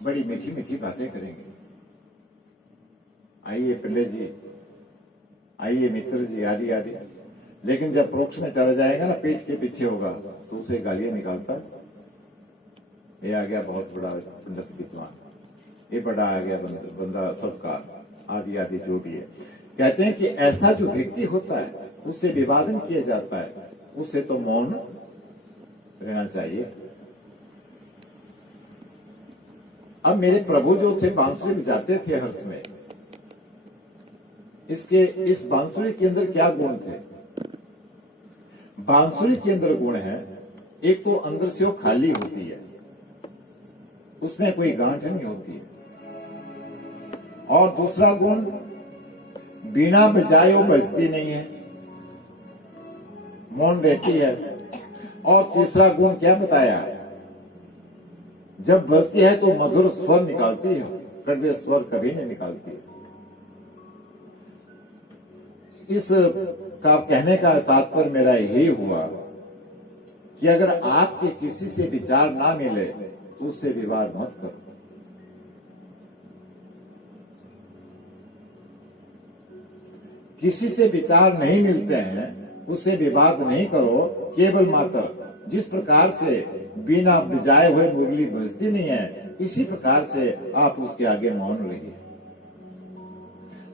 बड़ी मीठी मीठी बातें करेंगे। आइए पिल्ले जी, आइए मित्र जी, आदि आदि। लेकिन जब प्रोक्ष में चला जाएगा ना, पीठ के पीछे होगा, तो उसे गालियां निकालता, ये आ गया बहुत बड़ा पंडित विद्वान, ये बड़ा आ गया बंदा सबका, आदि आदि जो भी है। कहते हैं कि ऐसा जो व्यक्ति होता है उससे विवादन किया जाता है, उससे तो मौन रहना चाहिए। अब मेरे प्रभु जो थे बांसुरी बजाते थे हर्ष में, इस बांसुरी के अंदर क्या गुण थे? बांसुरी के अंदर गुण है, एक तो अंदर से वो खाली होती है, उसमें कोई गांठ नहीं होती है, और दूसरा गुण बिना बजाए वो बजती नहीं है, मौन रहती है। और तीसरा गुण क्या बताया? जब बजती है तो मधुर स्वर निकालती है, कड़वे स्वर कभी नहीं निकालती। इस का कहने का तात्पर्य मेरा यही हुआ कि अगर आपके किसी से विचार ना मिले तो उससे विवाद मत करो। किसी से विचार नहीं मिलते हैं उससे विवाद नहीं करो। केवल मात्र जिस प्रकार से बिना बजाए हुए मुरली बजती नहीं है, इसी प्रकार से आप उसके आगे मौन रहिए।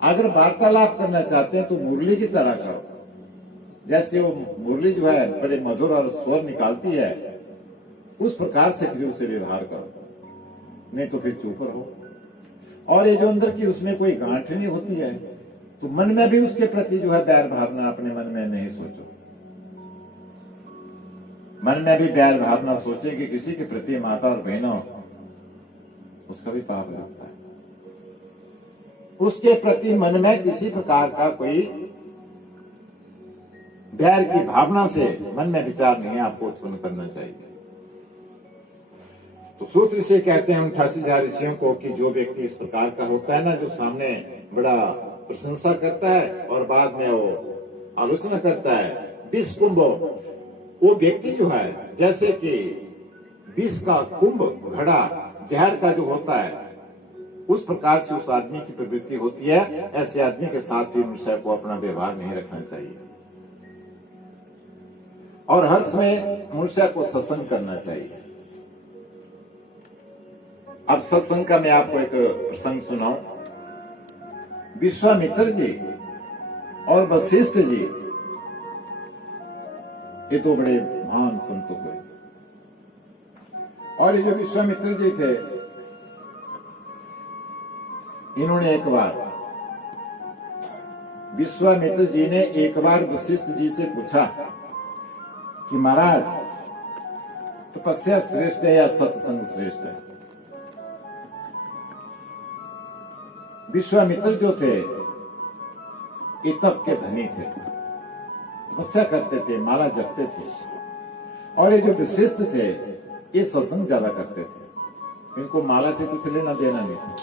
अगर वार्तालाप करना चाहते हैं तो मुरली की तरह करो, जैसे वो मुरली जो है बड़े मधुर और स्वर निकालती है, उस प्रकार से फिर उसे व्यवहार करो, नहीं तो फिर चुप रहो। और ये जो अंदर की उसमें कोई गांठ नहीं होती है, तो मन में भी उसके प्रति जो है बैर भावना अपने मन में नहीं सोचो। मन में भी बैर भावना सोचे कि किसी के प्रति माता और बहनों, उसका भी पाप लगता है। उसके प्रति मन में किसी प्रकार का कोई बैर की भावना से मन में विचार नहीं आपको उत्पन्न करना चाहिए। तो सूत्र से कहते हैं 88,000 ऋषियों को कि जो व्यक्ति इस प्रकार का होता है ना, जो सामने बड़ा प्रशंसा करता है और बाद में वो आलोचना करता है, विष कुंभ, वो व्यक्ति जो है जैसे कि विष का कुंभ घड़ा जहर का जो होता है, उस प्रकार से उस आदमी की प्रवृत्ति होती है। ऐसे आदमी के साथ भी मनुष्य को अपना व्यवहार नहीं रखना चाहिए। और हर्ष में मनुष्य को सत्संग करना चाहिए। अब सत्संग का मैं आपको एक प्रसंग सुनाऊं। विश्वामित्र जी और वशिष्ठ जी, ये तो बड़े महान संत हुए। और ये जो विश्वामित्र जी थे, इन्होंने एक बार, विश्वामित्र जी ने एक बार वशिष्ठ जी से पूछा कि महाराज, तपस्या श्रेष्ठ है या सत्संग श्रेष्ठ है? विश्वामित्र जो थे ये तप के धनी थे, तपस्या करते थे, माला जपते थे। और ये जो वशिष्ठ थे ये सत्संग ज्यादा करते थे, इनको माला से कुछ लेना देना नहीं था।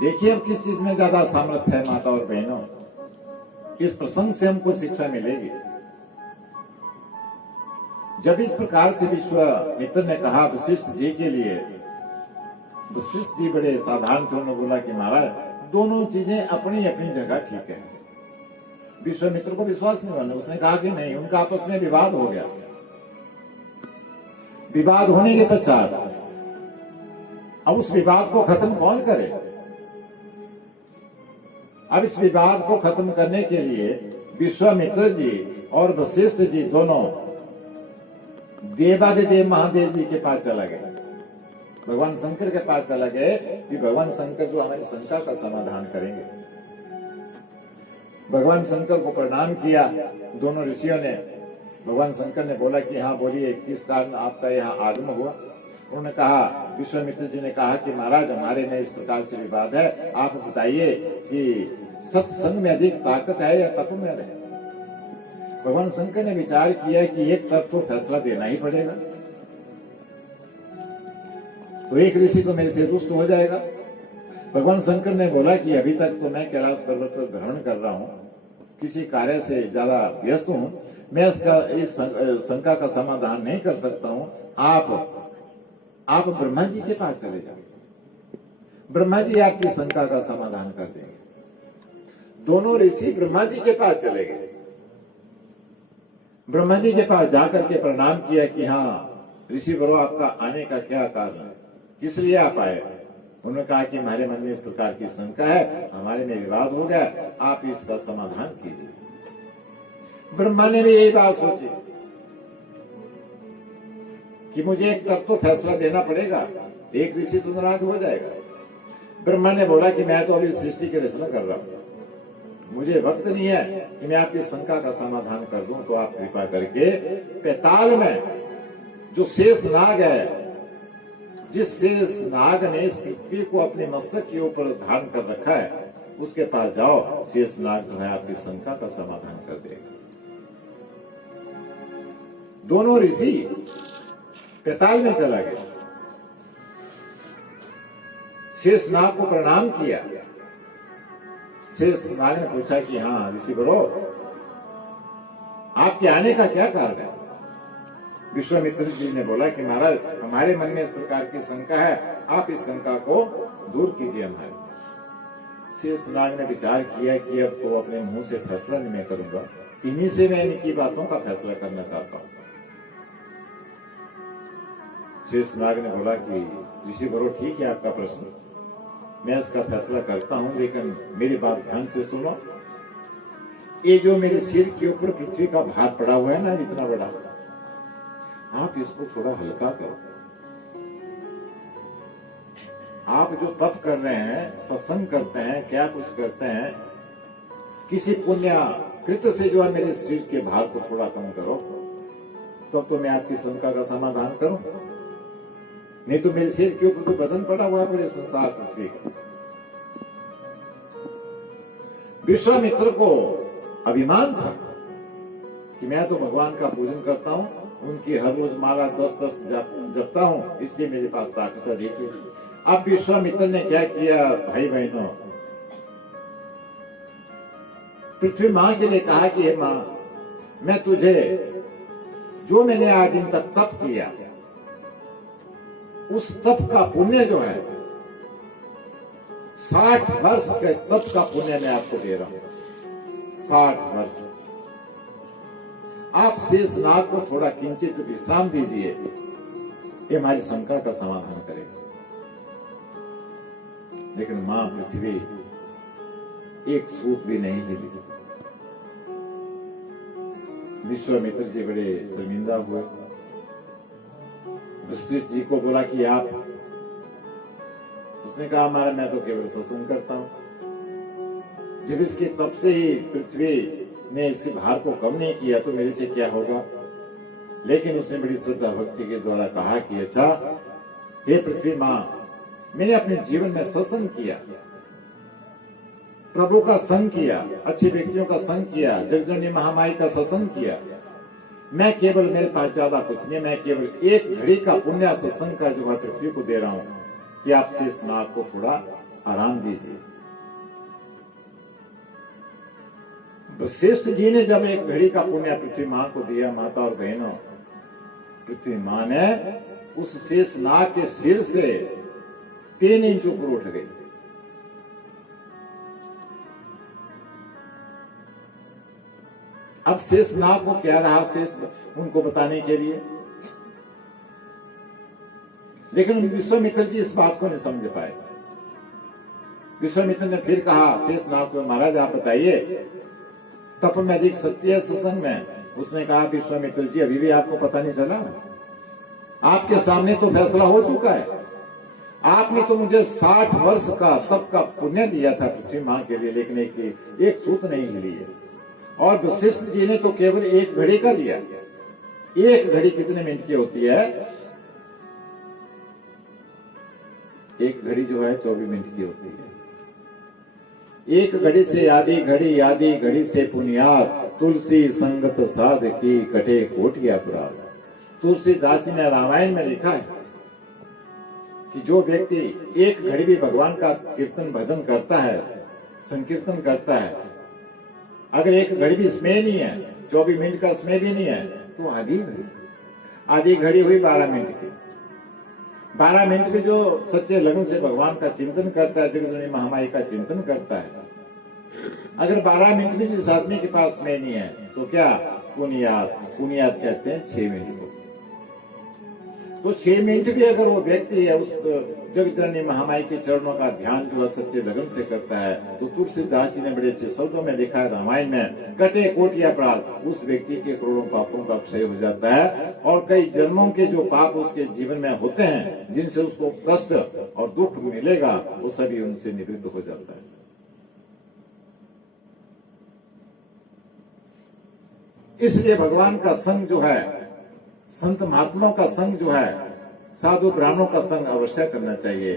देखिए अब किस चीज में ज्यादा सामर्थ्य है माता और बहनों, इस प्रसंग से हमको शिक्षा मिलेगी। जब इस प्रकार से विश्वामित्र ने कहा वशिष्ठ जी के लिए, वशिष्ठ जी बड़े साधारण थे, उन्होंने बोला कि महाराज दोनों चीजें अपनी अपनी जगह ठीक है। विश्वामित्र को विश्वास नहीं हुआ, उसने कहा कि नहीं, उनका आपस में विवाद हो गया। विवाद होने के पश्चात अब उस विवाद को खत्म कौन करे? अब इस विवाद को खत्म करने के लिए विश्वामित्र जी और वशिष्ठ जी दोनों देवादिदेव महादेव जी के पास चला गए, भगवान शंकर के पास चला गए कि भगवान शंकर जो हमारी शंका का समाधान करेंगे। भगवान शंकर को प्रणाम किया दोनों ऋषियों ने। भगवान शंकर ने बोला कि हाँ बोलिए, किस कारण आपका यहाँ आगमन हुआ? उन्होंने कहा, विश्वामित्र जी ने कहा कि महाराज हमारे में इस प्रकार से विवाद है, आप बताइए कि सत्संग में अधिक ताकत है या तप में है? भगवान शंकर ने विचार किया कि एक तरफ तो फैसला देना ही पड़ेगा, तो एक ऋषि तो मेरे से रुष्ट हो जाएगा। भगवान शंकर ने बोला कि अभी तक तो मैं कैलाश पर्वत पर भ्रमण कर रहा हूँ, किसी कार्य से ज्यादा व्यस्त हूँ, मैं इस शंका का समाधान नहीं कर सकता हूँ। आप ब्रह्मा जी के पास चले जाओ, ब्रह्मा जी आपकी शंका का समाधान कर देंगे। दोनों ऋषि ब्रह्मा जी के पास चले गए। ब्रह्मा जी के पास जाकर के प्रणाम किया कि हाँ ऋषि बरो, आपका आने का क्या कारण है, किस लिए आप आए? उन्होंने कहा कि हमारे मन में इस प्रकार की शंका है, हमारे में विवाद हो गया, आप इसका समाधान कीजिए। ब्रह्मा ने भी यही बात सोची कि मुझे एक तब तो फैसला देना पड़ेगा, एक ऋषि तो नाराज हो जाएगा। ब्रह्मा ने बोला कि मैं तो अभी सृष्टि की रचना कर रहा हूं, मुझे वक्त नहीं है कि मैं आपकी शंका का समाधान कर दूं, तो आप कृपा करके पैताल में जो शेष नाग है, जिस शेष नाग ने इस पृथ्वी को अपने मस्तक के ऊपर धारण कर रखा है, उसके पास जाओ, शेष नाग जो है आपकी शंका का समाधान कर देगा। दोनों ऋषि पैताल में चला गया, शेष नाग को प्रणाम किया। शेष नाग ने पूछा कि हाँ ऋषि बरो, आपके आने का क्या कारण है? विश्वामित्र जी ने बोला कि महाराज, हमारे मन में इस प्रकार की शंका है, आप इस शंका को दूर कीजिए हमारे। शेष नाग ने विचार किया कि अब तो अपने मुंह से फैसला नहीं मैं करूंगा, इन्हीं से मैं इनकी बातों का फैसला करना चाहता हूं। शेष नाग ने बोला कि ऋषि बरो, ठीक है आपका प्रश्न, मैं इसका फैसला करता हूं, लेकिन मेरी बात ध्यान से सुनो। ये जो मेरे सिर के ऊपर पृथ्वी का भार पड़ा हुआ है ना, इतना बड़ा, आप इसको थोड़ा हल्का करो। आप जो तप कर रहे हैं, सत्संग करते हैं, क्या कुछ करते हैं, किसी पुण्य कृत्य से जो है मेरे सिर के भार को थोड़ा कम करो, तब तो मैं आपकी शंका का समाधान करूं। नहीं तो मेरे सिर के ऊपर तो वजन पड़ा हुआ है पूरे संसार पृथ्वी का। विश्वामित्र को अभिमान था कि मैं तो भगवान का पूजन करता हूं, उनकी हर रोज माला 10-10 जपता हूं, इसलिए मेरे पास ताकत है। देखिए अब विश्वामित्र ने क्या किया भाई बहनों, पृथ्वी मां के लिए कहा कि हे मां, मैं तुझे जो मैंने आज दिन तक तप किया, उस तप का पुण्य जो है 60 वर्ष के तप का पुण्य मैं आपको दे रहा हूं। 60 वर्ष आप शेष नाग को थोड़ा किंचित विश्राम दीजिए, ये हमारी शंका का समाधान करेगा। लेकिन मां पृथ्वी एक सूत भी नहीं हिली। विश्वामित्र जी बड़े शर्मिंदा हुए। वशिष्ठ जी को बोला कि आप, उसने कहा हमारा मैं तो केवल सत्संग करता हूं, जब इसके तप से ही पृथ्वी ने इसके भार को कम नहीं किया तो मेरे से क्या होगा। लेकिन उसने बड़ी श्रद्धा भक्ति के द्वारा कहा कि अच्छा हे पृथ्वी मां, मैंने अपने जीवन में सत्संग किया, प्रभु का संग किया, अच्छे व्यक्तियों का संग किया, जगजननी महामाई का सत्संग किया। मैं केवल, मेरे पास ज्यादा कुछ नहीं, मैं केवल एक घड़ी का पुण्य सत्संग का जो है पृथ्वी को दे रहा हूं कि आप शेष नाग को थोड़ा आराम दीजिए। वशिष्ठ जी ने जब एक घड़ी का पुण्य पृथ्वी मां को दिया, माता और बहनों, पृथ्वी मां ने उस शेष नाग के सिर से 3 इंच ऊपर उठ गई। अब शेष नाग को क्या रहा शेष उनको बताने के लिए, लेकिन विश्वामित्र जी इस बात को नहीं समझ पाए। विश्वामित्र ने फिर कहा शेष नाग को, महाराज आप बताइए तप में अधिक शक्ति है सत्संग में। उसने कहा विश्वामित्र जी अभी भी आपको पता नहीं चला, आपके सामने तो फैसला हो चुका है। आपने तो मुझे 60 वर्ष का तप का पुण्य दिया था पृथ्वी मां के लिए, लेकिन एक सूत नहीं हिली है। और वशिष्ठ जी ने तो केवल 1 घड़ी का दिया। 1 घड़ी कितने मिनट की होती है? 1 घड़ी जो है 24 मिनट की होती है। 1 घड़ी से आधी घड़ी से पुण्यात, तुलसी संगत साध की कटे कोटिया अपराध। तुलसीदास जी ने रामायण में लिखा है कि जो व्यक्ति 1 घड़ी भी भगवान का कीर्तन भजन करता है, संकीर्तन करता है, अगर 1 घड़ी भी समय नहीं है, 24 मिनट का समय भी नहीं है, तो आधी घड़ी हुई 12 मिनट की। 12 मिनट में जो सच्चे लगन से भगवान का चिंतन करता है, जगत जननी महामाई का चिंतन करता है, अगर 12 मिनट में जिस आदमी के पास में नहीं है तो क्या पुनियात कहते हैं 6 मिनट को। तो 6 मिनट भी अगर वो व्यक्ति है उस जगत जननी महामाई के चरणों का ध्यान जो है सच्चे लगन से करता है, तो तुलसीदास जी ने बड़े अच्छे शब्दों में लिखा है रामायण में, कटे कोटि अपराध, उस व्यक्ति के करोड़ों पापों का क्षय हो जाता है और कई जन्मों के जो पाप उसके जीवन में होते हैं, जिनसे उसको कष्ट और दुख मिलेगा, वो सभी उनसे निवृत्त हो जाता है। इसलिए भगवान का संग जो है, संत महात्माओं का संग जो है, साधु ब्राह्मणों का संग अवश्य करना चाहिए।